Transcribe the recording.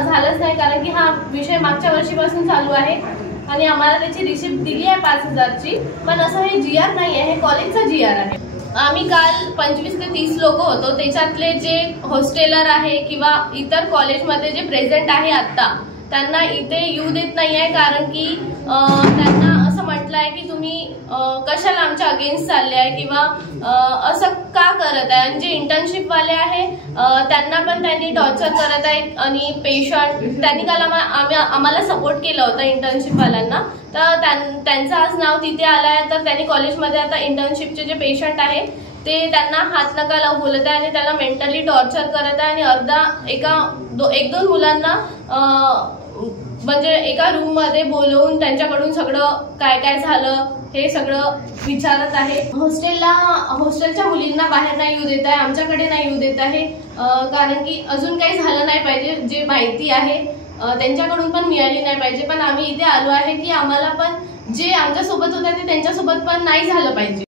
झालंच नाही, कारण की हा विषय मागच्या वर्षीपासून चालू आहे आणि आम्हाला त्याची रिसिप्ट दिली आहे 5000ची, पण असं हे GR नाही आहे, हे कॉलेजचा GR आहे। आम्ही काल 25 ते 30 लोक होतो, त्याच्यातले जे हॉस्टेलर आहे किंवा इतर कॉलेजमध्ये जे प्रेझेंट आहे आता, त्यांना इथे येऊ देत नाही आहे, कारण की त्यांना असं म्हटलं आहे की तुम्ही कशाला आमच्या अगेन्स्ट चालले आहे किंवा असं का करत आहे। आणि जे इंटर्नशिपवाले आहे त्यांना पण त्यांनी टॉर्चर करत आहेत आणि पेशंट त्यांनी काल आम्हाला सपोर्ट केला होता इंटर्नशिपवाल्यांना, तर त्यांचं आज नाव तिथे आलं आहे। तर त्यांनी कॉलेजमध्ये आता इंटर्नशिपचे जे पेशंट आहे ते त्यांना हात नका लावू बोलत आहे आणि त्यांना मेंटली टॉर्चर करत आहे आणि एक दोन मुलांना म्हणजे एका रूम मध्ये बोलवून त्यांच्याकडून सगळं काय काय झालं हे सगळं विचारत आहे। हॉस्टेलच्या मुलींना बाहेर नाही येऊ देत आहे, आमच्याकडे नाही येऊ देत आहे, कारण की अजून काही झालं नाही पाहिजे, जे माहिती आहे त्यांच्याकडून पण मिळाली नाही पाहिजे। पण आम्ही इथे आलो आहे की आम्हाला पण जे आमच्या सोबत होते ते त्यांच्यासोबत पण नाही झालं पाहिजे।